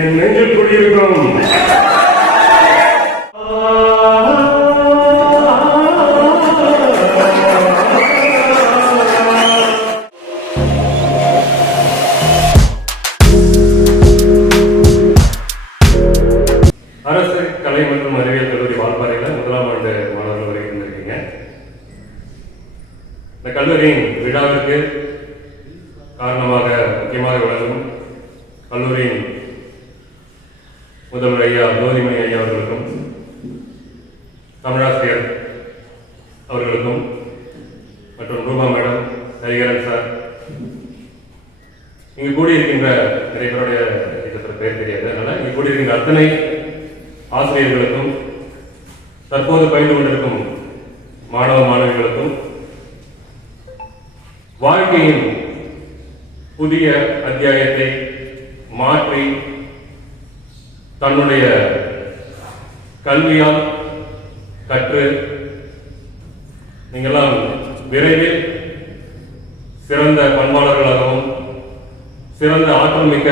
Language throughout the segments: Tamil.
என் நெஞ்சில் குடியிருக்கும் அரசு கலை மற்றும் அறிவியல் கல்லூரி வால்பாறையில் முதலாம் ஆண்டு மாணவர்கள் வரை இருந்திருக்கீங்க. இந்த கல்லூரியின் விழாவிற்கு காரணமாக முக்கியமாக விளங்கும் கல்லூரியின் முதல்வர் ஐயா ஜோதிமணி ஐயா அவர்களுக்கும் தமிழாசிரியர் அவர்களுக்கும் மற்றும் ரூபா மேடம், ஹரிகரன் சார், இங்கு கூடியிருக்கின்ற நிறைய பேருடைய பேர் தெரியாது, அதனால இங்கு கூடியிருக்கின்ற அத்தனை ஆசிரியர்களுக்கும் தற்போது பயின்று கொண்டிருக்கும் மாணவ மாணவிகளுக்கும் வாழ்க்கையின் புதிய அத்தியாயத்தை மாற்றி தன்னுடைய கல்வியால் கற்று நீங்களாம் விரைவில் சிறந்த பண்பாளர்களாகவும் சிறந்த ஆற்றல் மிக்க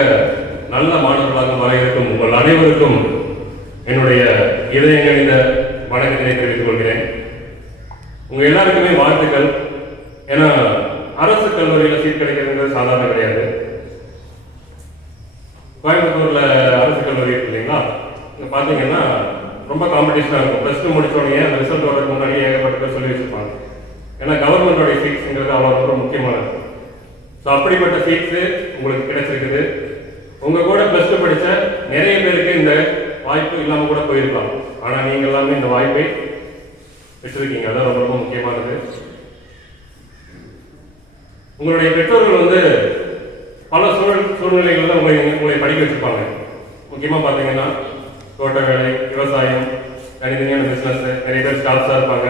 நல்ல மாணவர்களாகவும் வர இருக்கும் உங்கள் அனைவருக்கும் என்னுடைய இதயங்களிந்த வணக்கத்தினை தெரிவித்துக் கொள்கிறேன். உங்க எல்லாருக்குமே வாழ்த்துக்கள். ஏன்னா அரசு கல்லூரியில் சீட் கிடைக்கிறது சாதாரண கிடையாது. கோயம்புத்தூர்ல அரசு கல்லூரி இருக்கு இல்லைங்களா, இங்க பாத்தீங்கன்னா ரொம்ப காம்படிஷனா இருக்கும். பிளஸ் டூ முடிச்சோடனே அந்த ரிசல்ட் வரதுக்கு முன்னாடி ஏகப்பட்ட பேர் சொல்லி வச்சிருப்பாங்க. ஏன்னா கவர்மெண்டோட சீட்ஸ்ங்கிறது அவ்வளோ ரொம்ப முக்கியமானது. ஸோ அப்படிப்பட்ட சீட்ஸ் உங்களுக்கு கிடைச்சிருக்குது. உங்க கூட பிளஸ் டூ படிச்ச நிறைய பேருக்கு இந்த வாய்ப்பு இல்லாம கூட போயிருக்கலாம். ஆனா நீங்க எல்லாமே இந்த வாய்ப்பை பெற்றிருக்கீங்க. அதான் ரொம்ப ரொம்ப முக்கியமானது. உங்களுடைய பெற்றோர்கள் பல சூழ்நிலைகள்ல உங்களை படிக்க வச்சிருப்பாங்க. முக்கியமா பாத்தீங்கன்னா தோட்ட வேலை, விவசாயம், தனித்தனியான பிசினஸ், நிறைய பேர் ஸ்டாஃப்ஸா இருப்பாங்க.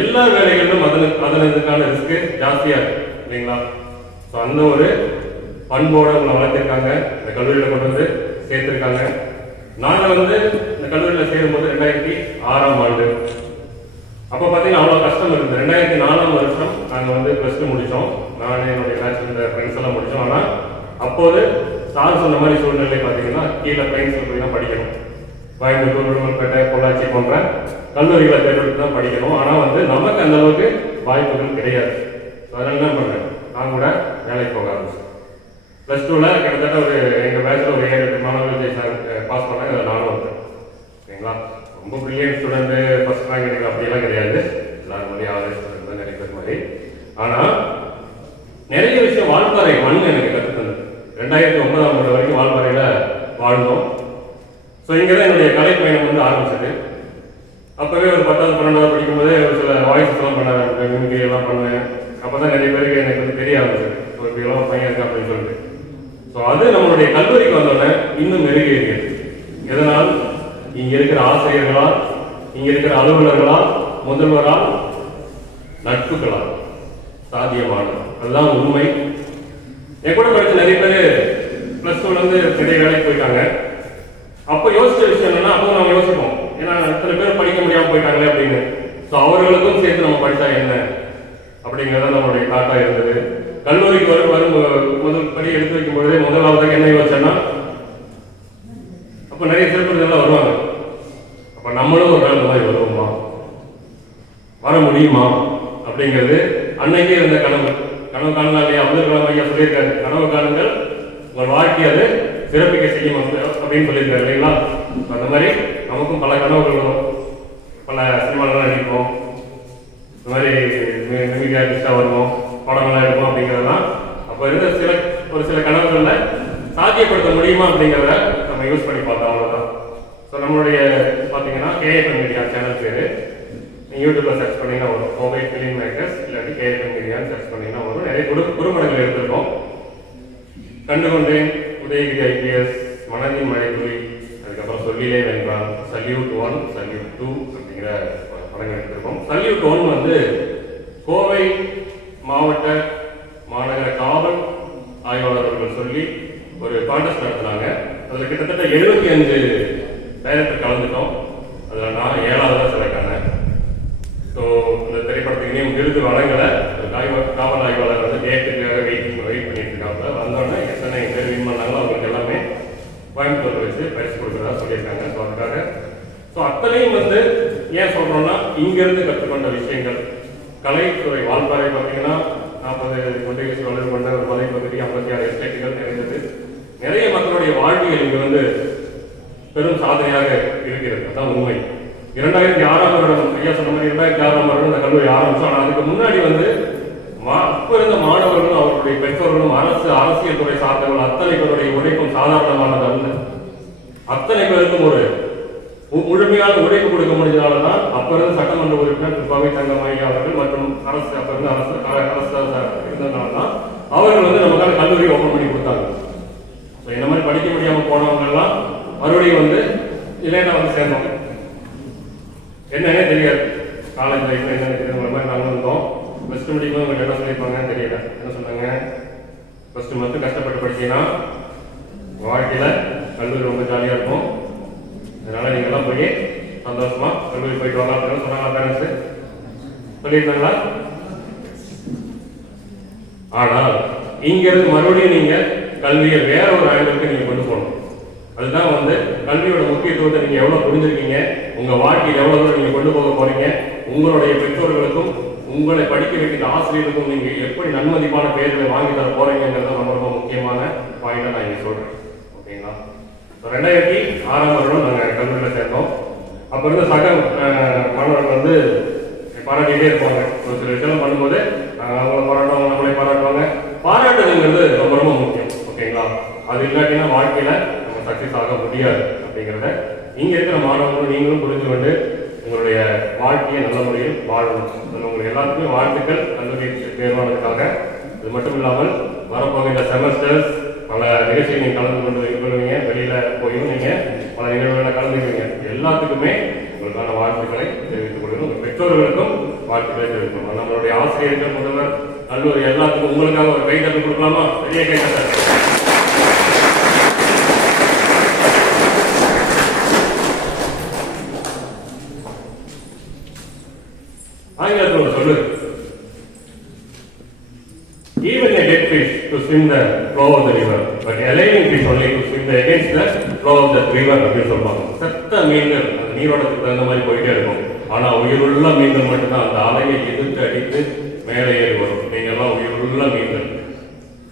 எல்லா வேலைகளிலும் அதனதுக்கான ரிஸ்க் ஜாஸ்தியா இருக்கு இல்லைங்களா? ஸோ அந்த ஒரு பண்போட உங்களை வளர்த்திருக்காங்க, இந்த கல்லூரியில கொண்டு வந்து சேர்த்திருக்காங்க. நாங்கள் இந்த கல்லூரியில் சேரும்போது 2006ஆம் ஆண்டு. அப்போ பார்த்தீங்கன்னா அவ்வளோ கஷ்டம் இருந்தது. 2004ஆம் வருஷம் நாங்கள் ப்ளஸ் டூ முடித்தோம். நான் என்னுடைய கிளாஸ் இந்த ஃப்ரெண்ட்ஸ் எல்லாம் முடித்தோம். ஆனால் அப்போது சார் சொன்ன மாதிரி சூழ்நிலை பார்த்தீங்கன்னா கீழே பிளைன்ஸில் போய் தான் படிக்கணும். கோயம்புத்தூர், விழுப்புரப்பேட்டை, பொள்ளாச்சி போன்ற கல்லூரிகளை தேர்ந்தெடுத்து தான் படிக்கணும். ஆனால் நமக்கு அந்த அளவுக்கு வாய்ப்புகள் கிடையாது. அதனால என்ன பண்ணேன், நான் கூட வேலைக்கு போக ஆரம்பிச்சேன். ப்ளஸ் டூவில் கிட்டத்தட்ட எங்கள் பேட்சில் ஒரு 7-8 மாணவர்கள் பாஸ் பண்ணாங்க. அதில் நானும் வந்தேன். ஓகேங்களா? ரொம்ப பிரில்லியன்ட் ஸ்டூடெண்ட்டு, ஃபர்ஸ்ட் ரேங்க் எனக்கு அப்படியெல்லாம் கிடையாது. எல்லாரும் மாதிரி ஆவரேஜ் ஸ்டூடெண்ட் தான் நிறைய பேர் மாதிரி. ஆனால் நிறைய விஷயம் வால்பாறை மண் எனக்கு கற்றுத்தது. 2009ஆம் ஆண்டு வரைக்கும் வால்பாறையில் வாழ்ந்தோம். ஸோ இங்கே தான் என்னுடைய கலை பயணம் ஆரம்பிச்சது. அப்போவே ஒரு 10வது 12வது படிக்கும்போது ஒரு சில வாய்ஸ் எல்லாம் பண்ண ஆரம்பிச்சேன், மிமிக்ரி எல்லாம் பண்ணுவேன். அப்போ தான் நிறைய பேருக்கு எனக்கு தெரிய ஆரம்பிச்சது, ஒரு இப்படியெல்லாம் பையன் இருக்கு அப்படின்னு சொல்லிட்டு. ஸோ அது நம்மளுடைய கல்லூரிக்கு வந்தோடனே இன்னும் மெருகேறியது. எதனால்? இங்க இருக்கிற ஆசிரியர்களால், இங்க இருக்கிற அலுவலர்களால், முதல்வரால், நட்புகளால் சாத்தியமானது. அதுதான் உண்மை. என் கூட படிச்ச நிறைய பேர் பிளஸ் டூல நிறைய வேலைக்கு போயிட்டாங்க. அப்போ யோசிச்ச விஷயம் என்னன்னா, அப்போ நம்ம யோசிப்போம், ஏன்னா சில பேர் படிக்க முடியாம போயிட்டாங்களே அப்படின்னு. ஸோ அவர்களுக்கும் சேர்த்து நம்ம படிச்சா என்ன அப்படிங்கிறத நம்மளுடைய தாட்டா இருந்தது. கல்லூரிக்கு வரும் முதல் படி எடுத்து வைக்கும் பொழுதே முதலாவதாக என்ன யோசிச்சேன்னா, அப்ப நிறைய சிறப்புகள் வருவாங்க. அப்ப நம்மளும் ஒரு நாள் இந்த மாதிரி வருவோமா, வர முடியுமா அப்படிங்கிறது அன்னைக்கே இருந்த கனவு. கனவு காணலாம் இல்லையா? அப்துல் கலாம் ஐயா சொல்லியிருக்காரு, கனவு காணுங்கள் உங்கள் வாழ்க்கை அது சிறப்பிக்க செய்யும் அப்படின்னு சொல்லியிருக்காரு இல்லைங்களா? அந்த மாதிரி நமக்கும் பல கனவுகள் வரும். பல சினிமாலாம் நடிப்போம், இந்த மாதிரி மிமிக் ஆர்டிஸ்டா வருவோம், படங்கள்லாம் எடுப்போம் அப்படிங்கிறதுலாம் அப்போ இருந்த ஒரு சில கனவுகள்ல சாத்தியப்படுத்த முடியுமா அப்படிங்கிறத நம்ம யூஸ் பண்ணி பார்த்தோம். அவ்வளோதான். ஸோ நம்மளுடைய பார்த்தீங்கன்னா கேஎஃப்எம் மீடியா சேனல் பேர் யூடியூப்ல சர்ச் பண்ணீங்கன்னா வரும். கோவை ஃபிலிம் மேக்கர்ஸ் இல்லாட்டி கேஎஃப்எம் மீடியான்னு சர்ச் பண்ணீங்கன்னா வரும். நிறைய குறும்படங்கள் எடுத்திருக்கோம். கண்டுகொண்டேன், உதயகிரி IPS, மனதின் மழைத்துளி, அதுக்கப்புறம் சொல்லிலே வென்றான், சல்யூட் 1, சல்யூட் 2 அப்படிங்கிற படங்கள் எடுத்திருக்கோம். சல்யூட் 1 கோவை மாவட்ட மாநகர காவல் ஆய்வாளர்கள் சொல்லி ஒரு கான்டெஸ்ட் நடத்தினாங்க. அதில் கிட்டத்தட்ட 75 டைரக்டர் கலந்துட்டோம். அதில் நான் 7வது செலக்ட் ஆனேன். ஸோ இந்த திரைப்படத்துக்கு இனியும் விருது வழங்கலை. காவல் ஆய்வாளர் டேட்டுக்காக வெயிட் பண்ணிட்டு இருக்காங்க. வந்தோடனே எத்தனை பேர் வின் பண்ணாங்களோ அவங்களுக்கு எல்லாமே கோயம்புத்தூர் வச்சு பரிசு கொடுக்குறதா சொல்லியிருக்காங்க. ஸோ அதுக்காக ஸோ அத்தனையும் வந்து ஏன் சொல்கிறோம்னா இங்கேருந்து கற்றுக்கொண்ட விஷயங்கள். கலைத்துறை வால்பாறை பார்த்தீங்கன்னா 40 கொண்டைகள் வளர்ந்து கொண்ட ஒரு மலை பகுதி, 56 எஸ்டேட்டுகள் நிறைந்தது. நிறைய மக்களுடைய வாழ்வியல் இங்கு வந்து பெரும் சாதனையாக இருக்கிறது. அதான் உண்மை. 2006ஆம் வருடம் ஐயா சொன்ன மாதிரி 2006ஆம் வருடம் இந்த கல்லூரி ஆரம்பிச்சோம். ஆனால் அதுக்கு முன்னாடி வந்து அப்ப இருந்த மாணவர்களும் அவர்களுடைய பெற்றோர்களும் அரசியல் துறை சார்ந்தவர்கள் அத்தனை பேருடைய உழைப்பும் சாதாரணமானது அல்ல. அத்தனை பேருக்கும் ஒரு முழுமையான உழைப்பு கொடுக்க முடிஞ்சதால்தான் அப்ப இருந்த சட்டமன்ற உறுப்பினர் திருப்பாவை தங்கம்மையா அவர்கள் மற்றும் அரசு அப்ப இருந்த அரசு இருந்ததுனால்தான் அவர்கள் வந்து நமக்கான கல்லூரி ஓபன் பண்ணி கொடுத்தாங்க. இந்த மாதிரி படிக்க முடியாம போனவங்க எல்லாம் மறுபடியும் வந்து இல்லைன்னா வந்து சேர்ந்தோம். என்னன்னே தெரியாது, காலேஜ் லைஃப்ல என்னன்னு தெரியுது மாதிரி நாங்கள் வந்தோம். ஃபர்ஸ்ட் முடிக்கும் உங்களுக்கு என்ன சொல்லியிருப்பாங்கன்னு தெரியல. என்ன சொன்னாங்க, ஃபர்ஸ்ட் மட்டும் கஷ்டப்பட்டு படிச்சீங்கன்னா வாழ்க்கையில கல்லூரி ரொம்ப ஜாலியா இருக்கும், அதனால நீங்க எல்லாம் போய் சந்தோஷமா கல்லூரி போயிட்டு வரலாம் அப்படின்னு சொன்னாங்க. பேரண்ட்ஸ் சொல்லியிருந்தாங்களா? ஆனால் இங்க இருந்து மறுபடியும் நீங்க கல்வியை வேற ஒரு ஆங்கிளுக்கு நீங்க கொண்டு போகணும். அதுதான் வந்து கல்வியோட முக்கியத்துவத்தை நீங்க எவ்வளவு புரிஞ்சிருக்கீங்க, உங்க வாழ்க்கையில் எவ்வளவு தூரம் நீங்க கொண்டு போக போறீங்க, உங்களுடைய பெற்றோர்களுக்கும் உங்களை படிக்க வைக்கிற ஆசிரியர்களுக்கும் நீங்க எப்படி நன்மதிப்பான பெயர்களை வாங்கி தர போறீங்கிறது ரொம்ப ரொம்ப முக்கியமான பாயிண்டா நான் இங்க சொல்றேன். ஓகேங்களா? 2006ஆம் வருடம் நாங்கள் கல்லூரியில் சேர்ந்தோம். அப்ப இருந்த சக மாணவர்கள் வந்து பாராட்டிகிட்டே இருப்பாங்க. ஒரு சில விஷயம் பண்ணும்போது அவங்கள பாராட்டுவாங்க, நம்மளே பாராட்டுவாங்க. பாராட்டுங்கிறது ரொம்ப ரொம்ப முக்கியம். ஓகேங்களா? அது இல்லாட்டினா வாழ்க்கையில நம்ம சக்சஸ் ஆக முடியாது அப்படிங்கிறத இங்க இருக்கிற மாணவர்களும் நீங்களும் புரிஞ்சு கொண்டு உங்களுடைய வாழ்க்கையை நல்ல முறையில் வாழணும். உங்களுக்கு எல்லாத்துக்குமே வாழ்த்துக்கள் கல்லூரி தேர்வானதுக்காக. இது மட்டும் இல்லாமல் வரப்போகின்ற செமஸ்டர்ஸ் பல நிகழ்ச்சியை நீங்க கலந்து கொள்வீங்க, வெளியில போயும் நீங்க பல நிகழ்வுகளில் கலந்துக்குவீங்க. எல்லாத்துக்குமே உங்களுக்கான வாழ்த்துக்களை தெரிவித்துக் கொள்ளணும். உங்க பெற்றோர்களுக்கும் வாழ்த்துக்களை தெரிவிக்கணும். நம்மளுடைய ஆசிரியர்கள், முதல்வர், கல்லூரி எல்லாத்துக்கும் உங்களுக்காக ஒரு கைதட்டு கொடுக்கலாமா? பெரிய கைதட்டல். ஆங்கிலத்தில் ஒரு சொல்லு, even a dead fish to swim the flow of the river, but a living fish only to swim against the flow of the river அப்படின்னு சொல்லுவாங்க. செத்த மீன்கள் அந்த நீரோடத்துக்கு தகுந்த மாதிரி போயிட்டே இருக்கும். ஆனா உயிருள்ள மீன்கள் மட்டும்தான் அந்த அலையை எதிர்த்து அடித்து மேலே ஏறி வரும். நீங்க எல்லாம் உயிருள்ள மீன்கள்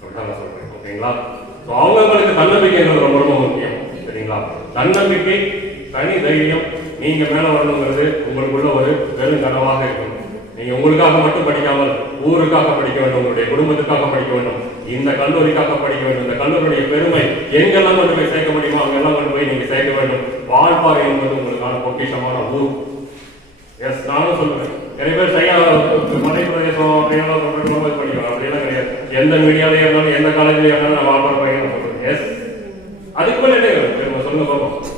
சொல்லிட்டாங்க சொல்றேன். ஓகேங்களா? அவங்களுக்கு தன்னம்பிக்கைங்கிறது ரொம்ப ரொம்ப முக்கியம். சரிங்களா? தன்னம்பிக்கை, தனி தைரியம், நீங்க மேல வரணுங்கிறது உங்களுக்குள்ள ஒரு பெரும் கனவாக இருக்கும். நீங்க உங்களுக்காக மட்டும் படிக்காமல் ஊருக்காக படிக்க வேண்டும், உங்களுடைய குடும்பத்துக்காக படிக்க வேண்டும், இந்த கல்லூரிக்காக படிக்க வேண்டும். இந்த கல்லூரியுடைய பெருமை எங்கெல்லாம் கொண்டு போய் சேர்க்க முடியுமோ அங்கெல்லாம் கொண்டு போய் நீங்க சேர்க்க வேண்டும். வால்பாறை என்பது உங்களுக்கான பொக்கிஷமான ஊர். எஸ், நானும் சொல்லுவேன். நிறைய பேர் சரியா மலை பிரதேசம் அப்படியெல்லாம் படிக்கலாம், அப்படியெல்லாம் கிடையாது. எந்த மீடியாலே இருந்தாலும் எந்த காலேஜ்ல இருந்தாலும் நான் வால்பாறை பையன் சொல்றேன். எஸ், அதுக்கு மேல என்ன சொல்லுங்க பார்ப்போம்.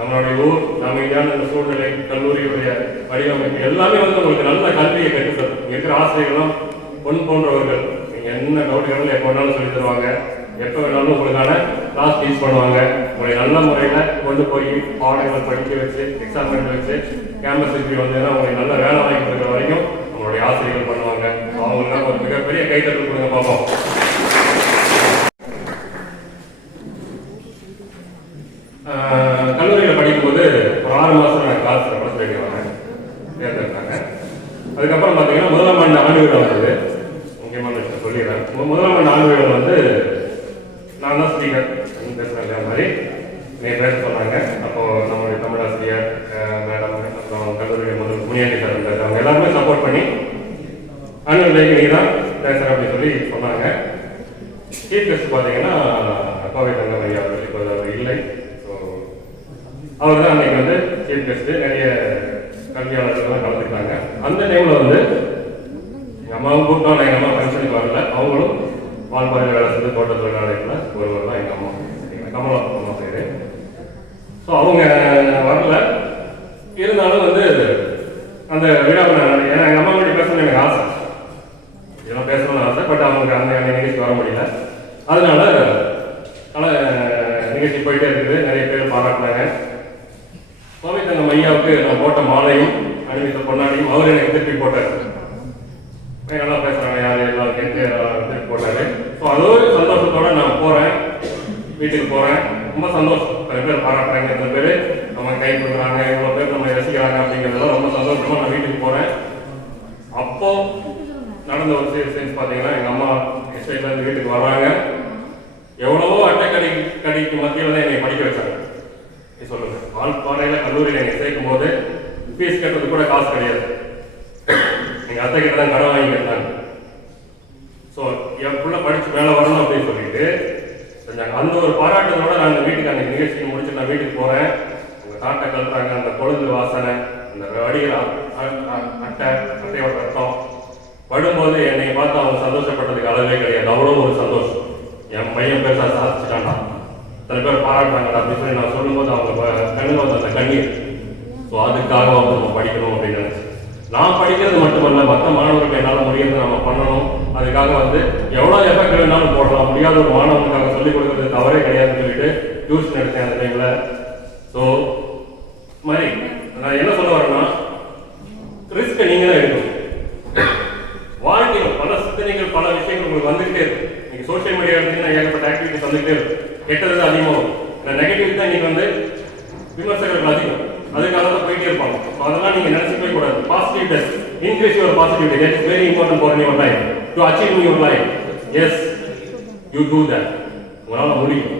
நம்மளுடைய ஊர், அமைதியான இந்த சூழ்நிலை, கல்லூரியுடைய வடிவமைப்பு எல்லாமே வந்து உங்களுக்கு நல்ல கல்வியை கற்றுத்தரும். இருக்கிற ஆசிரியர்களும் பொன் போன்றவர்கள். நீங்க என்ன டவுட்டுகளும் எப்போ வேணாலும் சொல்லி தருவாங்க, எப்போ வேணாலும் உங்களுக்கான கிளாஸ் டீச் பண்ணுவாங்க. உங்களை நல்ல முறையில கொண்டு போய் பாடங்கள் படிக்க வச்சு, எக்ஸாம் எழுத வச்சு, கேம்பஸ் இன்டர்வியூ வந்ததுன்னா உங்களை நல்ல வேலை வாங்கி கொடுக்குற வரைக்கும் நம்மளுடைய ஆசிரியர்கள் பண்ணுவாங்க. அவங்களுக்காக ஒரு மிகப்பெரிய கைத்தட்டல் கொடுங்க பார்ப்போம். கல்லூரியில் படிக்கும்போது ஒரு 6 மாசம் நான் கிளாஸ் படம் சொல்லிடுவாங்க, தேர்ந்தெடுத்தாங்க. அதுக்கப்புறம் பார்த்தீங்கன்னா முதலாம் ஆண்டு ஆண்டு விழா வந்தது. முக்கியமான விஷயம் சொல்லிடுறேன். முதலாம் ஆண்டு ஆண்டு விழா வந்து நான் தான் ஸ்பீக்கர் பேசுகிறேன் மாதிரி பேச சொன்னாங்க. அப்போ நம்மளுடைய தமிழாசிரியர் மேடம், அப்புறம் கல்லூரி முதல் முனியாண்டி சார் இருந்தார். அவங்க எல்லாருமே சப்போர்ட் பண்ணி ஆண்டு விழாக்கு நீ தான் பேசுகிறேன் அப்படின்னு சொல்லி சொன்னாங்க. சீஃப் கெஸ்ட் பார்த்தீங்கன்னா கோவை தங்கம்மையா அவர்கள். இப்போ அவர் இல்லை. அவர் தான் அன்னைக்கு வந்து சீஃப் கெஸ்ட். நிறைய கல்வியாளர்கள் கலந்துக்கிட்டாங்க. அந்த டைம்ல வந்து எங்கள் அம்மாவும் கூப்பிட்டோம். எங்கள் அம்மா ஃபங்க்ஷனுக்கு வரல. அவங்களும் வால்பாறையில் வேலை செஞ்சு தோட்ட தொழிலாளர்கள் ஒருவர் தான் எங்கள் அம்மா. கமலா அம்மா பேரு. ஸோ அவங்க வரல. இருந்தாலும் வந்து அந்த விழாவில் ஏன்னா எங்கள் அம்மா கிட்ட பேசணும்னு எனக்கு ஆசை, இதெல்லாம் பேசணும்னு ஆசை. பட் அவங்களுக்கு அந்த நிகழ்ச்சி வர முடியல. அதனால நிகழ்ச்சி போயிட்டே இருக்குது. நிறைய பேர் பாராட்டினாங்க. கோவை தங்கம் ஐயாவுக்கு நான் போட்ட மாலையும் அணிவித்த பொன்னாடியும் அவர் எனக்கு திருப்பி போட்டார். நல்லா பேசுறாங்க, யாரு எல்லாம் கேட்டு திருப்பி போட்டாரு. ஸோ அதோ சந்தோஷத்தோட நான் போறேன் வீட்டுக்கு. வீட்டுக்கு போகிறேன், ரொம்ப சந்தோஷம். சில பேர் பாராட்டுறாங்க, சில பேர் நம்ம கை கொடுக்குறாங்க, இவ்வளோ பேர் நம்ம ரசிக்கிறாங்க அப்படிங்கிறதெல்லாம் ரொம்ப சந்தோஷமாக நான் வீட்டுக்கு போகிறேன். அப்போ நடந்த ஒரு சேல்ஸ் பார்த்தீங்கன்னா எங்கள் அம்மா இஸ்ரேலேருந்து வீட்டுக்கு வர்றாங்க. எவ்வளவோ அட்டைக்கடிக்கு மத்தியில் தான் என்னை படிக்க வச்சாங்க. சொல்லுங்க, வால்பாறையில் கல்லூரியில் என்னை சேர்க்கும் போது ஃபீஸ் கட்டுறது கூட காசு கிடையாது. எங்கள் அத்தை கிட்ட தான் கடன் வாங்கி கட்டாங்க. ஸோ என் பிள்ளை படித்து மேலே வரணும் அப்படின்னு சொல்லிட்டு செஞ்சாங்க. அந்த ஒரு பாராட்டுகளோட நான் வீட்டுக்கு அந்த நிகழ்ச்சியை முடிச்சு நான் வீட்டுக்கு போகிறேன். உங்கள் தாட்டை கழுத்துறாங்க, அந்த கொழுந்து வாசனை, அந்த அடியில் அட்டையோட ரத்தம் படும்போது என்னை பார்த்து அவங்க சந்தோஷப்பட்டதுக்கு அளவே கிடையாது. அவ்வளோ ஒரு சந்தோஷம். என் பையன் பெருசாக சாதிச்சுட்டான்டா, சில பேர் பாராட்டுறாங்கடா அப்படின்னு சொல்லி நான் சொல்லும்போது அவங்க கண்ணில் வந்து அந்த கண்ணீர். ஸோ அதுக்காக வந்து நம்ம படிக்கணும் அப்படின்னு நினச்சி நான் படிக்கிறது மட்டுமல்ல, மற்ற மாணவர்களுக்கு என்னால் முடியாது நம்ம பண்ணணும். அதுக்காக வந்து எவ்வளோ எஃபெக்ட் வேணாலும் போடலாம். முடியாத ஒரு மாணவனுக்காக சொல்லிக் கொடுக்கறது தவறே கிடையாதுன்னு சொல்லிட்டு டியூஷன் எடுத்தேன் அந்த டைமில். ஸோ மாதிரி நான் என்ன சொல்ல வரேன்னா, ரிஸ்க்கை நீங்கள் தான் எடுக்கணும். வாழ்க்கையில் பல சிந்தனைகள், பல விஷயங்கள் உங்களுக்கு வந்துகிட்டே இருக்கும். நீங்கள் சோஷியல் மீடியா எடுத்தீங்கன்னா ஏகப்பட்ட ஆக்டிவிட்டிஸ் வந்துகிட்டே இருக்கும். கெட்டது அதிகமாகும். நெகட்டிவ் தான் நீங்கள் வந்து விமர்சகர்கள் அதிகம், அதுக்காக தான் போயிட்டே இருப்பாங்க. ஸோ அதெல்லாம் நீங்கள் நினைச்சுக்கவே கூடாது. Positiveness, increase your positivity. That is very important for your life to achieve your life. Yes, you do that. உங்களால் முடியும்.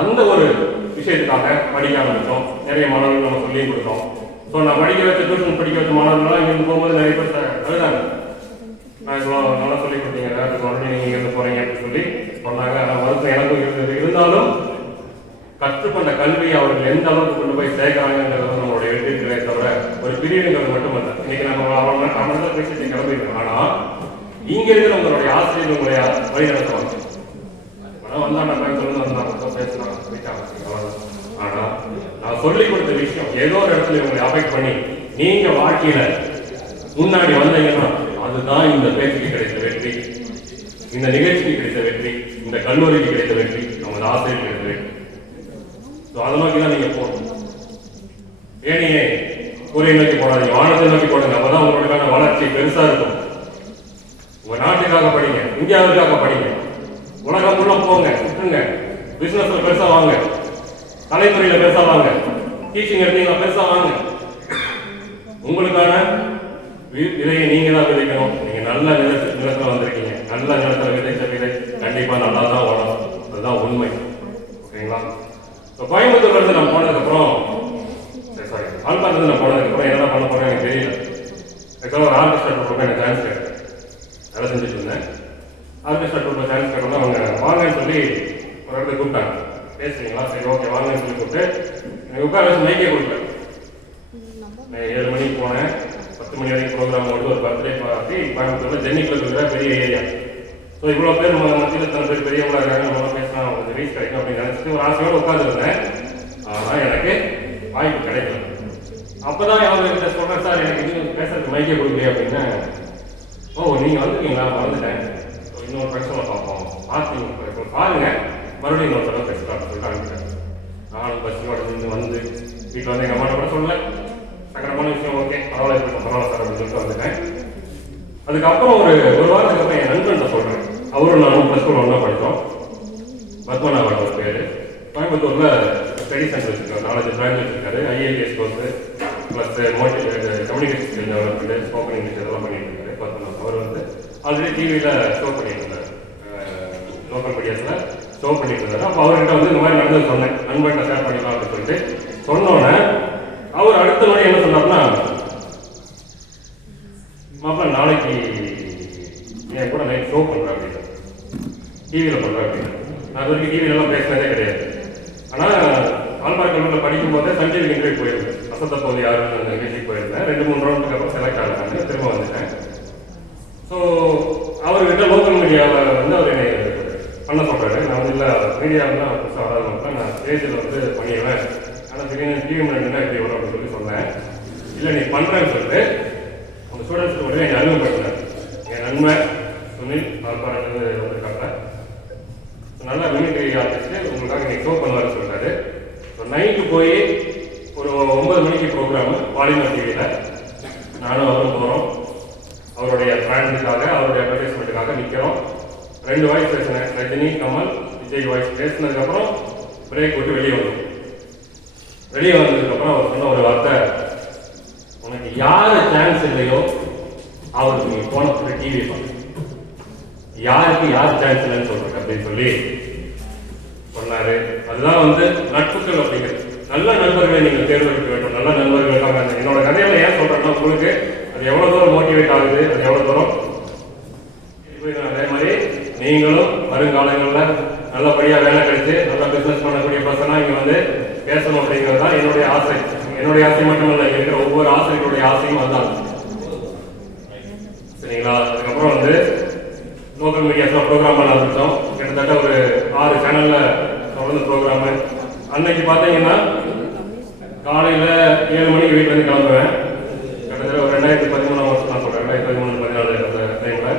அந்த ஒரு விஷயத்துக்காக படிக்க ஆரம்பித்தோம். நிறைய மாணவர்கள் நம்ம சொல்லியும் கொடுத்தோம். ஸோ நான் படிக்க வச்ச டியூஷன் படிக்க வச்ச மாணவர்கள்லாம் இங்கே போகும்போது நிறைய பேர் அதுதாங்க, நான் இவ்வளோ நல்லா சொல்லி கொடுத்தீங்க, மறுபடியும் நீங்கள் இங்கே போகிறீங்க அப்படின்னு சொல்லி சொன்னாங்க. ஆனால் வருத்தம் எனக்கும் இருந்தது. இருந்தாலும் கற்றுக்கொண்ட கல்வியை அவர்கள் எந்த அளவுக்கு கொண்டு போய் சேர்க்கிறாங்கிறது நம்மளுடைய வெற்றிகளே தவிர ஒரு பிரிவுங்கிறது மட்டுமல்ல. இன்னைக்கு நம்ம அவங்கள பேசிட்டு கிளம்பிடுவோம். ஆனால் இங்கே இருக்கிற உங்களுடைய ஆசிரியர் உங்களை வழி நடத்துவாங்க. வந்தாங்க சொல்லணும், வந்தாங்க பேசலாம், ஆனா நான் சொல்லிக் கொடுத்த விஷயம் ஏதோ ஒரு இடத்துல உங்களை அஃபெக்ட் பண்ணி நீங்க வாழ்க்கையில முன்னாடி வந்தீங்கன்னா அதுதான் இந்த பேச்சுக்கு கிடைத்த வெற்றி, இந்த நிகழ்ச்சிக்கு கிடைத்த வெற்றி, இந்த கல்லூரிக்கு கிடைத்த வெற்றி, நமது ஆசிரியர் கிடைத்த வெற்றி. அதை நோக்கி தான் நீங்க போகணும். ஏனியே கூரையை நோக்கி போடாதீங்க, வானத்தை நோக்கி போடுங்க. அப்பதான் உங்களுக்கான வளர்ச்சி பெருசா இருக்கும். உங்க நாட்டுக்காக படிங்க, இந்தியாவுக்காக படிங்க, உலகம் உள்ள போங்க, விட்டுருங்க. பிசினஸ்ல பெருசா வாங்க, கலைத்துறையில பெருசா வாங்க, டீச்சிங் எடுத்தீங்கன்னா பெருசா வாங்க. உங்களுக்கான விதையை நீங்க தான் விதைக்கணும். நீங்க நல்ல நிலத்துல வந்திருக்கீங்க. நல்ல நிலத்துல விதைச்ச விதை கண்டிப்பா நல்லா தான் வளரும். அதுதான் உண்மை. ஓகேங்களா? கோயம்புத்தூர்ல இருந்து நான் போனதுக்கப்புறம் ஆல்பார்ல இருந்து நான் போனதுக்கப்புறம் என்ன பண்ண போறேன் எனக்கு தெரியல. ஆக்சுவலாக ஒரு ஆர்கெஸ்ட்ரா ட்ரூப் எனக்கு சான்ஸ் கிடையாது. வேலை செஞ்சுட்டு இருந்தேன். ஆர்கெஸ்ட்ரா ட்ரூப்ல சான்ஸ் கிடைக்கணும். அவங்க வாங்கன்னு சொல்லி ஒரு இடத்துல கூப்பிட்டாங்க. பேசுறீங்களா? சரி, ஓகே வாங்கன்னு சொல்லி கூப்பிட்டு எனக்கு உட்கார வச்சு மைக்கே கொடுப்பேன். நான் 7 மணிக்கு போனேன். 10 மணி வரைக்கும் ப்ரோக்ராம் போட்டு ஒரு பர்த்டே பார்ட்டி கோயம்புத்தூர்ல ஜென்னி கிளப் இருக்கிற பெரிய ஏரியா. ஸோ இவ்வளோ பேர் மத்தியில் தன பேர் பெரியவங்களா இருக்காங்க, நம்மளால பேசினா அவங்களுக்கு ரீச் கிடைக்கும் அப்படின்னு நினச்சிட்டு ஒரு ஆசையோடு உட்காந்துருந்தேன். ஆனால் எனக்கு வாய்ப்பு கிடைக்கல. அப்போதான் அவங்க சொல்கிறேன், சார் எனக்கு இன்னும் பேசுறதுக்கு மைக்கே கொடுக்கலையே அப்படின்னு. ஓ, நீங்கள் வந்துருக்கீங்களா? மறந்துட்டேன். இன்னொரு ஃபங்க்ஷனில் பார்ப்போம், பார்த்தீங்க பாருங்க, மறுபடியும் இன்னொரு தடவை பேசலாம் சொல்லிட்டு அனுப்பிட்டேன். நானும் பஸ்ஸோட நின்று வந்து வீட்டில் வந்து எங்கள் அம்மாட்ட கூட சொல்லலை. சக்கரமான விஷயம், ஓகே பரவாயில்ல பரவாயில்ல சார் அப்படின்னு சொல்லிட்டு வந்துட்டேன். அதுக்கப்புறம் ஒரு வாரத்துக்கு அப்புறம் என் நண்பன் சொல்கிறேன். அவரும் நானும் +1 ஒன்றா படித்தோம். பத்மநாபன் ஒரு பேர். கோயம்புத்தூரில் ஸ்டடி சென்டர் வச்சுருக்காரு, 4 பிரான்ச் வச்சுருக்காரு. IAS course plus communication skill development, spoken English இதெல்லாம் பண்ணிட்டு இருக்காரு பத்மநாபன். அவர் வந்து ஆல்ரெடி டிவியில் ஷோ பண்ணிட்டு இருந்தார், லோக்கல் மீடியாஸில் ஷோ பண்ணிட்டு இருந்தார். அப்போ அவர்கிட்ட வந்து இந்த மாதிரி நடந்தது சொன்னேன், நண்பர்கிட்ட ஷேர் பண்ணிக்கலாம் அப்படின்னு சொல்லிட்டு சொன்னோன்னே அவர் அடுத்த நாள் என்ன சொன்னார்னா, மாப்பிள்ள நாளைக்கு என் கூட நைட் ஷோ பண்ணுறேன் அப்படின்னு, டிவியில் பண்ணுறேன் அப்படின்னு. நான் அது வரைக்கும் டிவிலெலாம் பேசினதே கிடையாது. ஆனால் ஆல்பார் கல்லூரியில் படிக்கும் போதே சன் டிவி இன்டர்வியூ போயிருந்தேன். வசந்த போது யாரும் அந்த நிகழ்ச்சிக்கு போயிருந்தேன். 2-3 ரவுண்டுக்கு அப்புறம் செலக்ட் ஆகிறாங்க, திரும்ப வந்துட்டேன். ஸோ அவர்கிட்ட லோக்கல் மீடியாவில் வந்து அவர் என்னை பண்ண சொல்கிறாரு. நான் வந்து இல்லை மீடியாவில் தான் புதுசாக வராது, நான் ஸ்டேஜில் வந்து பண்ணிடுவேன், ஆனால் திடீர்னு டிவி முன்னாடி இப்படி வரும் அப்படின்னு சொல்லி சொன்னேன். இல்லை நீ பண்ணுறேன்னு சொல்லிட்டு அந்த ஸ்டூடெண்ட்ஸுக்கு மட்டும் என் அறிமுகப்படுத்தினேன். என் நண்பன் சுனில் ஆல்பாரிலிருந்து வந்திருக்காங்க, நல்லா மிமிக்ரி ஆர்டிஸ்ட்டு, உங்களுக்காக இன்னைக்கு ஷோ பண்ணுவார்னு சொல்லிட்டாரு. ஸோ நைட்டு போய் ஒரு 9 மணிக்கு ப்ரோக்ராமு பாலிமர் டிவியில் நானும் அவரும் போகிறோம். அவருடைய பிராண்டுக்காக, அவருடைய அட்வர்டைஸ்மெண்ட்டுக்காக நிற்கிறோம். 2 வாய்ஸ் பேசினேன், ரஜினி, கமல், விஜய் வாய்ஸ் வாய்ஸ் பேசினதுக்கப்புறம் பிரேக் விட்டு வெளியே வந்தோம். வெளியே வந்ததுக்கப்புறம் அவர் சொன்ன ஒரு வார்த்தை, உனக்கு யாரு சான்ஸ் இல்லையோ அவருக்கு நீ போன டிவி பார்க்க, யாருக்கு யார் சான்ஸ் இல்லைன்னு சொல்றேன் அப்படின்னு சொல்லி சொன்னாரு. அதுதான் வந்து நட்புகள் அப்படிங்கிறது. நல்ல நண்பர்களை நீங்கள் தேர்ந்தெடுக்க வேண்டும். நல்ல நண்பர்களுக்காக என்னோட கதையில ஏன் சொல்றேன்னா, உங்களுக்கு அது எவ்வளவு தூரம் மோட்டிவேட் ஆகுது, அது எவ்வளவு தூரம். அதே மாதிரி நீங்களும் வருங்காலங்களில் நல்லபடியா வேலை கிடைச்சு நல்ல பிசினஸ் பண்ணக்கூடிய பர்சனா இங்க வந்து பேசணும் அப்படிங்கிறது தான் என்னுடைய ஆசை. என்னுடைய ஆசை மட்டுமல்ல, இருக்கிற ஒவ்வொரு ஆசிரியர்களுடைய ஆசையும் அதுதான். சரிங்களா? அதுக்கப்புறம் வந்து லோக்கல் மீடியாஸ்ல ப்ரோக்ராம் பண்ண ஆரம்பிச்சோம். கிட்டத்தட்ட ஒரு 6 சேனல்ல தொடர்ந்து ப்ரோக்ராம். அன்னைக்கு பாத்தீங்கன்னா காலையில 7 மணிக்கு வீட்டுல இருந்து கிளம்புவேன். கிட்டத்தட்ட ஒரு 2013 வருஷம் நான் சொல்றேன், 2013-14 அந்த டைம்ல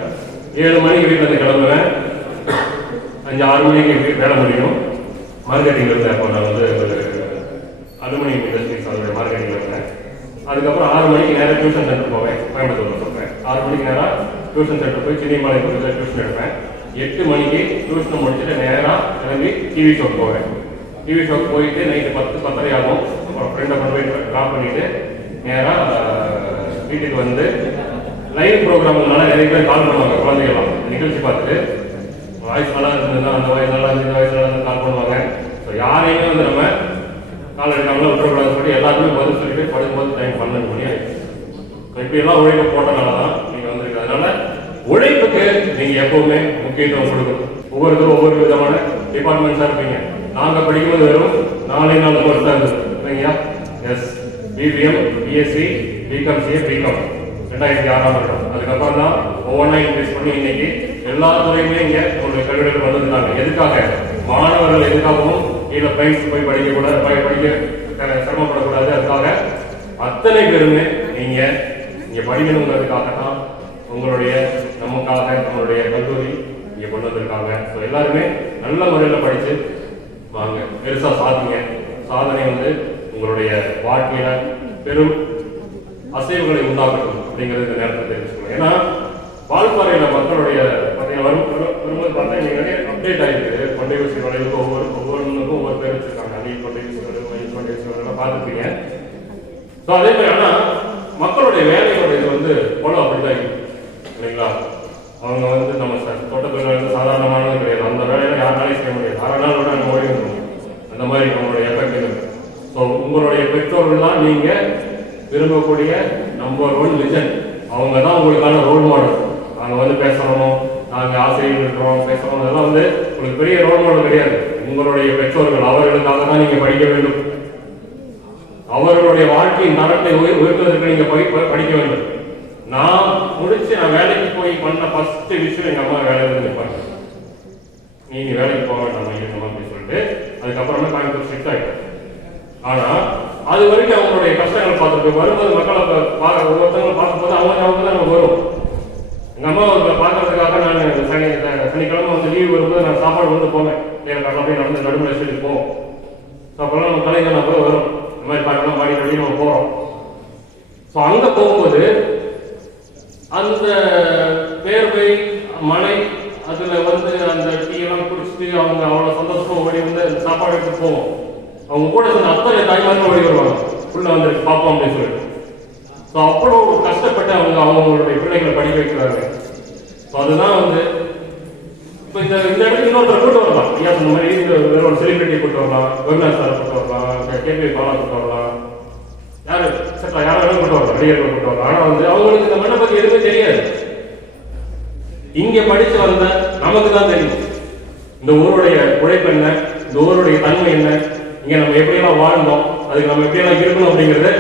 7 மணிக்கு வீட்டுல இருந்து கிளம்புவேன். 5-6 மணிக்கு வேலை முடியும். மார்க்கெட்டிங் இருந்தேன். அப்போ நான் வந்து அலுமினியம் இண்டஸ்ட்ரீஸ் அதோட மார்க்கெட்டிங் இருந்தேன். அதுக்கப்புறம் 6 மணிக்கு நேரம் டியூஷன் சென்டர் போவேன். கோயம்புத்தூர்ல சொல்றேன். 6 மணிக்கு நேரம் டியூஷன் சென்டர் போய் சின்னிமாலையத்தில் டியூஷன் எடுப்பேன். 8 மணிக்கு டியூஷனை முடிச்சுட்டு நேராக கிளம்பி டிவி ஷோக்கு போவேன். டிவி ஷோக்கு போயிட்டு நைட்டு 10-10:30 ஆகும். அப்புறம் ஃப்ரெண்டை கொண்டு போய் ட்ராப் பண்ணிட்டு நேராக வீட்டுக்கு வந்து லைவ் ப்ரோக்ராம்னால நிறைய பேர் கால் பண்ணுவாங்க. குழந்தைகளாம் நிகழ்ச்சி பார்த்துட்டு வாய்ஸ் நல்லா இருந்ததுன்னா அந்த வாய்ஸ் நல்லா இருந்து இந்த வாய்ஸ் நல்லா இருந்து கால் பண்ணுவாங்க. ஸோ யாரையுமே வந்து நம்ம கால் எடுக்காமலாம் விட்டுறக்கூடாதுன்னு சொல்லி எல்லாருமே பதில் சொல்லிட்டு படுக்கும்போது டைம் 12 மணி ஆயிடுச்சு. இப்படியெல்லாம் உழைப்பு போட்டனால தான் நீங்க வந்திருக்கு. அதனால உழைப்புக்கு நீங்க எப்பவுமே முக்கியத்துவம் கொடுக்கணும். ஒவ்வொருத்தரும் ஒவ்வொரு விதமான டிபார்ட்மெண்ட்ஸா இருப்பீங்க. நாங்க படிக்கும்போது வெறும் 4 கோர்ஸ் தான் இருந்தது இல்லைங்கய்யா. Yes, BBM, BSc, BCom, CA, BCom 2006ஆம் வருடம். அதுக்கப்புறம் தான் ஒவ்வொன்றா இன்க்ரீஸ் பண்ணி இன்னைக்கு எல்லா துறையுமே இங்க உங்களுடைய கல்விகள் வந்துருந்தாங்க. எதுக்காக? மாணவர்கள் எதுக்காகவும் கீழே பிரைஸ் போய் படிக்க சிரமப்படக்கூடாது. அதுக்காக அத்தனை பேருமே நீங்க இங்க படிக்கணுங்கிறதுக்காக தான் உங்களுடைய நமக்காக நம்மளுடைய கல்லூரி இங்க கொண்டு வந்திருக்காங்க. ஸோ எல்லாருமே நல்ல முறையில் படிச்சு வாங்க, பெருசா சாதிங்க. சாதனை வந்து உங்களுடைய வாழ்க்கையில பெரும் அசைவுகளை உண்டாக்கணும் அப்படிங்கிறது இந்த நேரத்தில் தெரிஞ்சுக்கணும். ஏன்னா வாழ்பாறையில மக்களுடைய வரும்போது பார்த்தா நிறைய அப்டேட் ஆயிருக்கு. கொண்டை ஊசி வளைவுக்கு ஒவ்வொன்றுக்கும் ஒவ்வொரு பேர் வச்சிருக்காங்க. அணில் கொண்டை ஊசி வளைவு, மயில் கொண்டை ஊசி வளைவு பார்த்துருப்பீங்க. ஸோ அதே மாதிரி ஆனா மக்களுடைய வேலையோட இது வந்து போல அப்படிதான் இருக்கு இல்லைங்களா? அவங்க வந்து நம்ம தோட்டத்தில் வந்து சாதாரணமானது கிடையாது. அந்த வேலையில யாராலையும் செய்ய முடியாது. 6 நாள் விட நம்ம ஓடி வந்துடும். அந்த மாதிரி நம்மளுடைய எஃபெக்ட் இருக்கு. ஸோ உங்களுடைய பெற்றோர்கள் தான் நீங்க விரும்பக்கூடிய நம்பர் 1 லிஜெண்ட். அவங்க தான் உங்களுக்கான ரோல் மாடல். நாங்க வந்து பேசணும், நாங்க ஆசிரியர்கள் இருக்கிறோம் பேசணும், அதெல்லாம் வந்து உங்களுக்கு பெரிய ரோல் மாடல் கிடையாது. உங்களுடைய பெற்றோர்கள், அவர்களுக்காக தான் நீங்க படிக்க வேண்டும். அவர்களுடைய வாழ்க்கையின் தரத்தை உயர்த்துவதற்கு நீங்க படிக்க வேண்டும். நான் வேலைக்கு போய் பண்ண ஃபர்ஸ்ட் விஷயம் எங்க அம்மா வேலையில நிற்பாங்க. நீ வேலைக்கு போக வேண்டாம் அப்படின்னு சொல்லிட்டு அதுக்கப்புறமா கோயம்புத்தூர் ஷிஃப்ட் ஆயிட்டேன். ஆனா அது வரைக்கும் அவங்களுடைய கஷ்டங்கள் பார்த்துட்டு வரும்போது மக்களை ஒவ்வொருத்தவங்களும் பார்க்கும்போது அவங்க தான் நமக்கு வரும். எங்க அம்மா பார்க்கறதுக்காக நான் சனிக்கிழமை வந்து லீவ் வரும்போது நான் சாப்பாடு வந்து போவேன். அப்படியே நடந்து நடுமுறை சொல்லி போவோம். அப்பெல்லாம் நம்ம தலைங்க நான் போய் வரும். இந்த மாதிரி பார்க்கலாம் மாடி கட்டி நம்ம போறோம். ஸோ அங்க போகும்போது அந்த வேர்வை மழை அதுல வந்து அந்த டீ எல்லாம் குடிச்சிட்டு அவங்க அவ்வளவு சந்தோஷமா ஓடி வந்து சாப்பாடு எடுத்து போவோம். அவங்க கூட சேர்ந்த அத்தனை தாய்மார்கள் ஓடி வருவாங்க. உள்ள வந்து பார்ப்போம் அப்படின்னு சொல்லிட்டு. ஸோ அவ்வளோ கஷ்டப்பட்டு அவங்களுடைய பிள்ளைகளை படிக்க வைக்கிறாங்க. ஸோ அதுதான் வந்து இப்போ இந்த இடத்துக்கு இன்னொருத்தர் கூட்டு வரலாம். ஐயா சொன்ன மாதிரி வேற ஒரு செலிபிரிட்டி கூட்டு வரலாம், கோவிநாத் சார் கூட்டு வரலாம், கேபி பாலா கூட்டு வரலாம், யாரு சட்டா யாரும் வேணும் கூட்டு வரலாம், நடிகர்கள் கூட்டு வரலாம். ஆனா வந்து அவங்களுக்கு இந்த மண்ணை பத்தி எதுவுமே தெரியாது. இங்க படிச்சு வந்த நமக்கு தான் தெரியும் இந்த ஊருடைய உழைப்பு என்ன, இந்த ஊருடைய தன்மை என்ன, இங்க நம்ம எப்படியெல்லாம் வாழ்ந்தோம், அதுக்கு நம்ம எப்படியெல்லாம் இருக்கணும் அப்படிங்கிறது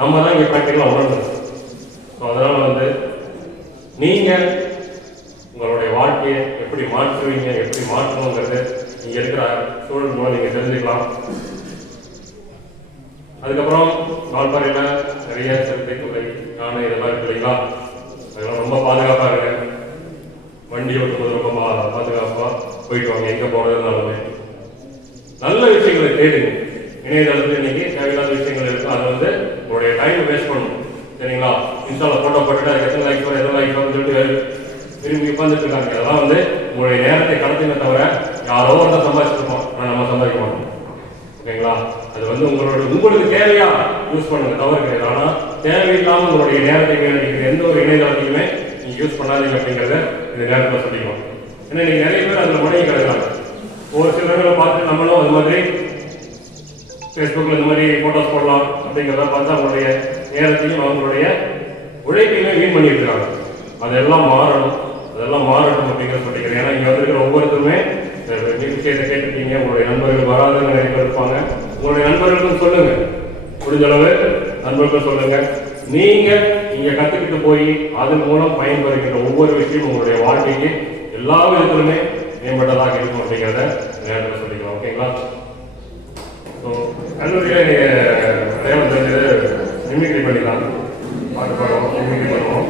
நம்ம தான் இங்க பிராக்டிகலா உணரணும். ஸோ அதனால வந்து நீங்க உங்களுடைய வாழ்க்கையை எப்படி மாற்றுவீங்க, எப்படி மாற்றணுங்கிறது இங்க இருக்கிற சூழல் மூலம் நீங்க தெரிஞ்சுக்கலாம். அதுக்கப்புறம் வால்பாறையில நிறைய சிறுத்தை துறை யானை இதெல்லாம் இருக்கு இல்லைங்களா? அதெல்லாம் ரொம்ப பாதுகாப்பா இருக்கு. வண்டி ஓட்டும்போது ரொம்ப பாதுகாப்பா போயிட்டு வாங்க. எங்க போறதுனாலுமே நல்ல விஷயங்களை தேடுங்க. இணையதளத்தில் இன்னைக்கு தேவையில்லாத விஷயங்கள் இருக்கு. அதை வந்து உங்களுடைய டைம் வேஸ்ட் பண்ணணும். சரிங்களா? இன்ஸ்டால போட்டோ போட்டுட்டு அதுக்கு எத்தனை லைக் எத்தனை லைக் சொல்லிட்டு விரும்பி உட்கார்ந்துட்டு இருக்காங்க. அதெல்லாம் வந்து உங்களுடைய நேரத்தை கடத்துங்க தவிர யாரோ ஒருத்தர் சம்பாதிச்சிருப்போம், ஆனால் நம்ம சம்பாதிக்க மாட்டோம். ஓகேங்களா? அது வந்து உங்களுக்கு தேவையா யூஸ் பண்ணுங்க, தவறு கிடையாது. ஆனால் தேவையில்லாமல் உங்களுடைய நேரத்தை வீணடிக்கிற எந்த ஒரு இணையதளத்தையுமே நீங்கள் யூஸ் பண்ணாதீங்க அப்படிங்கிறத இந்த நேரத்தில் சொல்லிக்கலாம். ஏன்னா நீங்கள் நிறைய பேர் அதில் முடங்கி கிடக்கலாம். ஒரு சில இடங்களை பார்த்து நம்மளும் அது மாதிரி ஃபேஸ்புக்கில் இந்த மாதிரி ஃபோட்டோஸ் போடலாம் அப்படிங்கிறத பார்த்து அவங்களுடைய நேரத்தையும் அவங்களுடைய உழைப்பையுமே வீண் பண்ணிட்டு இருக்காங்க. அதெல்லாம் மாறணும், அதெல்லாம் மாறணும் அப்படிங்கிற சொல்லிக்கிறேன். ஏன்னா இங்கே வந்துருக்கிற ஒவ்வொருத்தருமே விஷயத்தை கேட்டுருக்கீங்க. உங்களுடைய நண்பர்கள் வராதவங்க நிறைய பேர் இருப்பாங்க. உங்களுடைய நண்பர்களுக்கும் சொல்லுங்க, முடிஞ்சளவு நண்பர்களுக்கும் சொல்லுங்க. நீங்க இங்க கத்துக்கிட்டு போய் அதன் மூலம் பயன்பெறுகின்ற ஒவ்வொரு விஷயமும் உங்களுடைய வாழ்க்கைக்கு எல்லா விதத்திலுமே மேம்பட்டதாக இருக்கும் அப்படிங்கிறத நேரத்தில் சொல்லிக்கலாம். ஓகேங்களா? ஸோ கல்லூரியில் நீங்கள் வந்து மிமிக்ரி பண்ணிக்கலாம், பாட்டு பாடுவோம், மிமிக்ரி பண்ணுவோம்.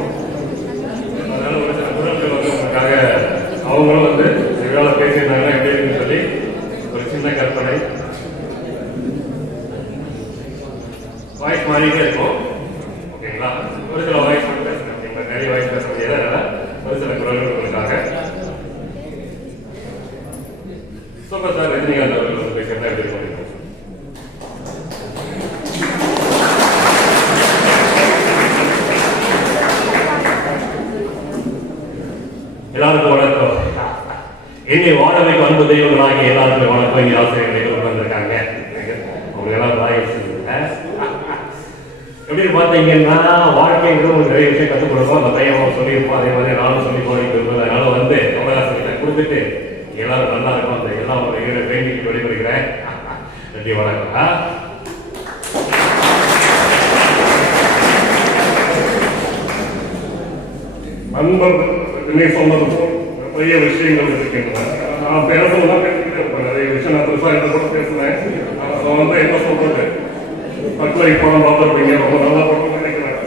அதனால ஒரு சில குரல்கள் வந்து உங்களுக்காக அவங்களும் வந்து வேலை பேசியிருந்தாங்கன்னா எப்படி இருக்குன்னு சொல்லி ஒரு சின்ன கற்பனை. வாய்ஸ் மாறிட்டே இருக்கும். ஓகேங்களா? ஒரு சில வாய்ஸ் மட்டும் பேசுறேன். அப்படிங்களா? நிறைய வாய்ஸ் பேச முடியாது. அதனால ஒரு சில குரல்கள் உங்களுக்காக. Super sir. ரஜினிகாந்த் அவர்கள் வந்து பேசுறதா எப்படி இருக்கும்? எல்லாருக்கும் வணக்கம். என்னை வாழவைக்கு அன்பு தெய்வங்களாகி எல்லாருக்கும் வணக்கம். இங்கே ஆசிரியர்கள் வந்திருக்காங்க. அவங்க எல்லாரும் எப்படி பார்த்தீங்கன்னா வாழ்க்கைங்கிறது ஒரு நிறைய விஷயம் கற்றுக் கொடுப்போம். அந்த பையன் சொல்லியிருப்போம், அதே மாதிரி நானும் சொல்லி போயிருக்கோம். அதனால வந்து அவகாசத்தை கொடுத்துட்டு எல்லாரும் நல்லா இருக்கும். அந்த எல்லாம் ஒரு வேண்டிக்கு வெளிப்படுகிறேன். நன்றி, வணக்கம். நண்பர் சொன்னது போல் நிறைய விஷயங்கள் இருக்கின்றன. நான் பேசலாம் பேசிக்கிட்டே இருப்பேன். நிறைய விஷயம் நான் பெருசாக இதை கூட பேசுனேன். நான் வந்து என்ன சொல்றது, மக்களை படம் பார்த்துருப்பீங்க, ரொம்ப நல்லா படம் நினைக்கிறேன்.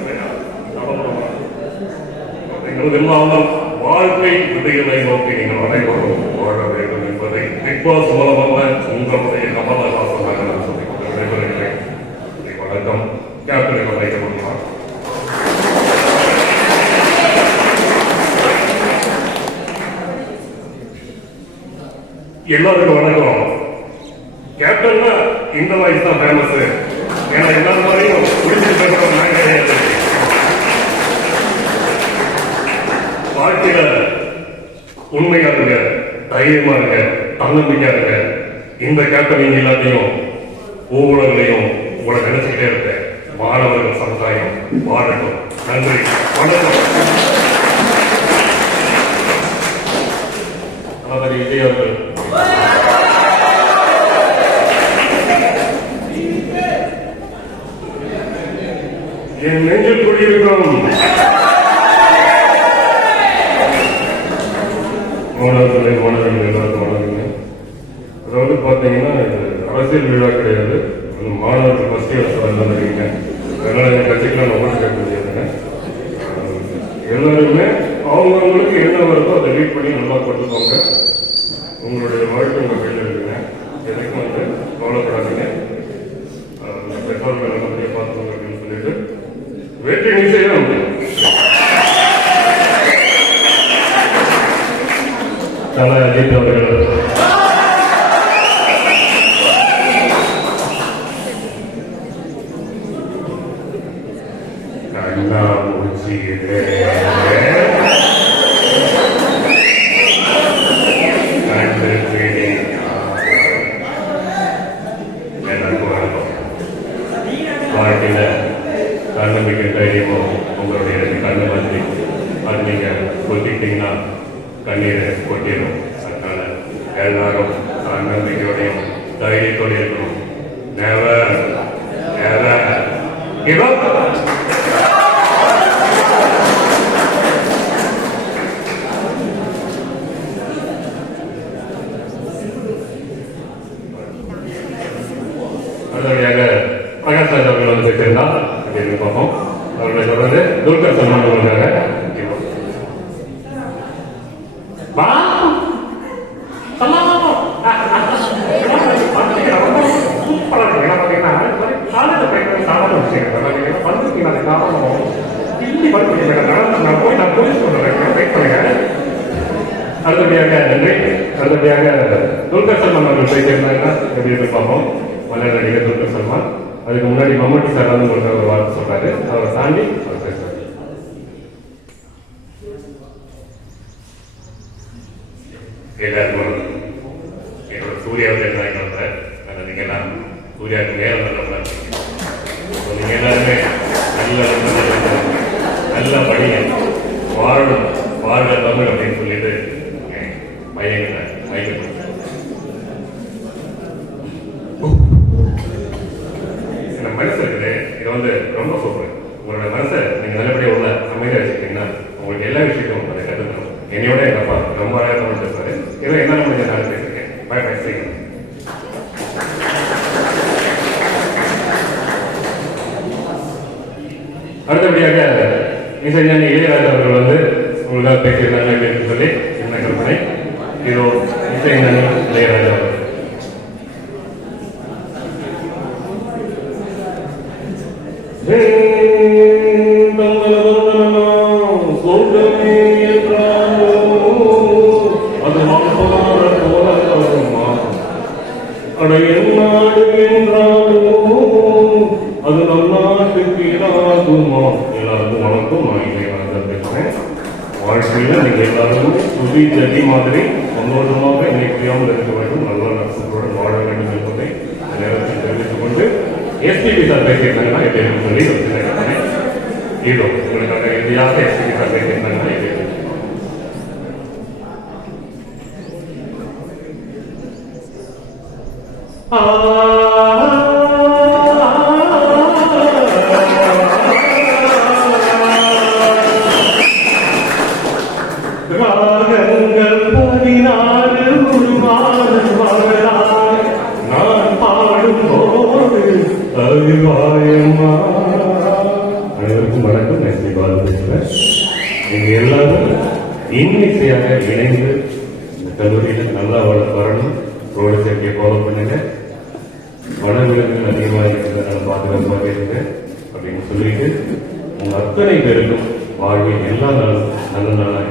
அப்படிங்கிறது இல்லாமல் வாழ்க்கை விதைகளை நோக்கி நீங்கள் அனைவரும் வாழ வேண்டும் என்பதை பிக் பாஸ் மூலமாக உங்களுடைய கமலஹாசனாக நான் சொல்லிக் கொண்டு விடைபெறுகிறேன். வணக்கம். கேப்டனை வரைக்க முடியுமா? எல்லாருக்கும் வணக்கம். கேப்டன்னா இந்த வாய்ஸ் தான் ஃபேமஸ். ஏன்னா எல்லாரும் மாதிரியும் முடிச்சு பேசுறோம் நான் கிடையாது. வாழ்க்கையில உண்மையா இருங்க, தைரியமா இருங்க, தன்னம்பிக்கையா இருங்க. இந்த கேப்டன் நீங்க எல்லாத்தையும் ஒவ்வொருவர்களையும் உங்களை நினைச்சுக்கிட்டே இருப்பேன். மாணவர்கள் சமுதாயம் வாழட்டும். நன்றி, வணக்கம். விஜய் அவர்கள் என் நெஞ்சில் குடியிருக்கும் மாணவர்களே, மாணவர்கள் எல்லாருக்கும் வணக்கங்க. அதாவது பார்த்தீங்கன்னா இது அரசியல் விழா கிடையாது, மாணவர்கள் ஃபர்ஸ்ட் இயர்ஸ் வந்துருக்கீங்க. அதனால என் கட்சிக்கெல்லாம் நான் ஓட்டு கேட்க முடியாதுங்க. எல்லாருமே அவங்கவுங்களுக்கு என்ன வருதோ அதை ரீட் பண்ணி நல்லா கொண்டுக்கோங்க. உங்களுடைய வாழ்க்கை உங்கள் கையில் இருக்குங்க. எதுக்கும் வந்து கவலைப்படாதீங்க. பெற்றோர்கள் நல்லபடியாக பார்த்துக்கோங்க அப்படின்னு சொல்லிட்டு வெற்றி நிச்சயம். அஜித் அவர்கள் கண்ணா மூச்சியிலே வாழ்க்கையில தன்னம்பிக்கை தைரியமும் உங்களுடைய கண்ணு மாதிரி அது நீங்க கொத்திக்கிட்டீங்கன்னா கண்ணீரை கொட்டிடும். அதனால எல்லாரும் தன்னம்பிக்கையோடையும் தைரியத்தோடு இருக்கணும். Never, never give up. அடுத்தபடியாக பிரகாஷ் ராஜ் அவர்கள் வந்து சேர்ந்தால் அப்படின்னு பார்ப்போம். அவர்களை தொடர்ந்து துல்கர் சல்மான் அவர்களுக்காக அடுத்தபடியாக நன்றி. அடுத்தபடியாக அவர்கள் பேசியிருந்தாங்கன்னா எப்படி இருக்கு பார்ப்போம். மலையாள நடிகர் துல்கர் சல்மான். அதுக்கு முன்னாடி மம்முட்டி சார் வந்து உங்களுக்கு ஒரு வார்த்தை சொல்றாரு. அவரை தாண்டி அவர் பேசுறாரு. எல்லாருக்கும் என்னோட சூர்யாவில் இருந்தாங்க. நீங்க எல்லாம் சூர்யாவுக்கு நேரம் நல்ல நீங்க எல்லாருமே நல்ல படிங்க, வாழணும், வாழ்க தமிழ் அப்படின்னு சொல்லிட்டு பையங்களை வைக்க மனசு இருக்குது. இதை வந்து ரொம்ப சூப்பர். உங்களோட மனசை நீங்க நல்லபடியாக உள்ள அமைதியாக வச்சுக்கிட்டீங்கன்னா உங்களுக்கு எல்லா விஷயத்தையும் அதை கற்றுக்கணும். என்னையோட எங்கள் அப்பா ரொம்ப அழகாக தமிழ் பேசுவாரு. இதை என்ன முடிஞ்ச நான் பேசியிருக்கேன். பாய் பாய். செய்யணும். அடுத்தபடியாக இசைஞானி இளையராஜா அவர்கள் வந்து உங்களுக்காக பேசியிருந்தாங்க அப்படின்னு சொல்லி என்ன கற்பனை. இதோ இசைஞானி இளையராஜா அவர்கள். நாடு என்றாலோ அது நம் நாட்டுக்கு இதாகுமா. எல்லாருக்கும் வணக்கம். நான் இளையராஜா பேசுறேன். வாழ்க்கையில் நீங்க எல்லாரும் சுதி ஜதி மாதிரி சந்தோஷமாக இணைப்பியாமல் இருக்க வேண்டும், நல்ல நட்புடன் வாழ வேண்டும் என்பதை நேரத்தில் தெரிவித்துக் கொண்டு எஸ்பிபி சார் பேசியிருந்தாங்கன்னா எப்படி சொல்லி இதோ உங்களுக்காக இறுதியாக எஸ்பிபி சார் பேசியிருந்தாங்கன்னா எப்படி ராகங்கள் 16 உருவானாய் நான் பாடும்போது அறிவாயமா. அனைவருக்கும் வணக்கம். நன்றி. பாலகிருஷ்ணன். நீங்க எல்லாரும் இன்னிசையாக இணைந்து இந்த கல்லூரியில் நல்லா வரணும். ரோடு சேஃப்டியை ஃபாலோ பண்ணுங்க. வனவிலங்குகள் அதிகமாக இருக்கிறதுனால பாதுகாப்பாக இருங்க அப்படின்னு சொல்லிட்டு உங்க அத்தனை பேருக்கும் வாழ்வில் எல்லா நாளும் நல்ல நாளாக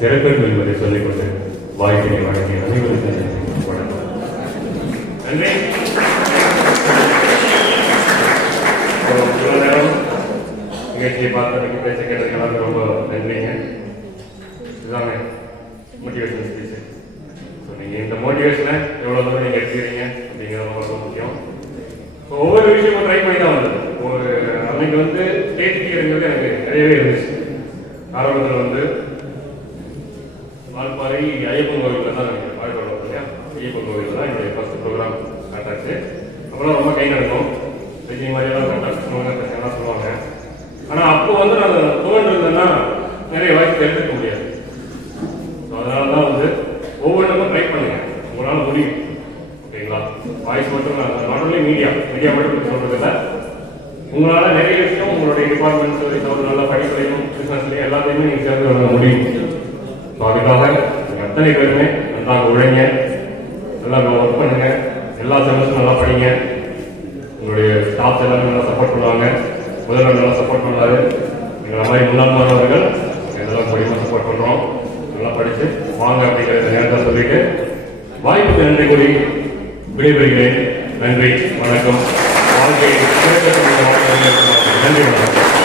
சிறப்பு என்பதை சொல்லிக்கொண்டு வாய்ப்பினை வழங்கிய அனைவருக்கும் வணக்கம். நன்றி. இவ்வளவு நேரம் நிகழ்ச்சியை பார்த்ததுக்கு பேச கேட்டதுக்கு ரொம்ப நன்றிங்க. இதுதாங்க மோட்டிவேஷன் ஸ்பீச். நீங்க இந்த மோட்டிவேஷனை எவ்வளவு தூரம் நீங்க எடுத்துக்கிறீங்க அப்படிங்கிறது ரொம்ப முக்கியம். ஒவ்வொரு விஷயமும் ட்ரை பண்ணி தான் வந்தது. ஒரு அன்னைக்கு வந்து ஸ்டேஜ் ஃபியர்ங்கிறது எனக்கு நிறையவே இருந்துச்சு. ஆரம்பத்தில் வந்து வால்பாறை ஐயப்பன் கோவிலில் தான் நினைக்கிறேன். வாழ்க்கை இல்லையா, ஐயப்பன் கோவிலில் தான் என்னுடைய ஃபர்ஸ்ட் ப்ரோக்ராம் ஸ்டார்ட் ஆச்சு. அப்போலாம் ரொம்ப கை நடக்கும். விஜய் மாதிரியெல்லாம் கரெக்டாக சொல்லுவாங்க, சொல்லுவாங்க. ஆனால் அப்போ வந்து நான் தோன்றுறதுன்னா நிறைய வாய்ப்பு தெரிஞ்சுக்க முடியாது. அதனால தான் வந்து ஒவ்வொன்றுக்கும் ட்ரை பண்ணுங்க, உங்களால் முடியும். ஓகேங்களா? வாய்ஸ் மட்டும் நாட் ஒன்லி மீடியா மட்டும் சொல்றது இல்லை. உங்களால் நிறைய விஷயம் உங்களுடைய டிபார்ட்மெண்ட்ஸ் ஒரு நல்ல படிப்புலையும் பிசினஸ்லையும் எல்லாத்தையுமே நீங்கள் சேர்ந்து வர முடியும். ஸோ அதுக்காக நீங்கள் அத்தனை பேருமே நன்றாக உழைங்க, நல்லா ஒர்க் பண்ணுங்க, எல்லா செமஸ்டரும் நல்லா படிங்க. உங்களுடைய ஸ்டாஃப்ஸ் எல்லாமே நல்லா சப்போர்ட் பண்ணுவாங்க. முதல்வர் நல்லா சப்போர்ட் பண்ணாரு. எங்களை மாதிரி முன்னாள் மாணவர்கள் எல்லாம் படிப்பாக சப்போர்ட் பண்ணுறோம். நல்லா படித்து வாங்க அப்படிங்கிற நேரத்தை சொல்லிட்டு வாய்ப்புக்கு நன்றி கூறி விடைபெறுகிறேன். நன்றி, வணக்கம். வாழ்க்கை நன்றி, வணக்கம்.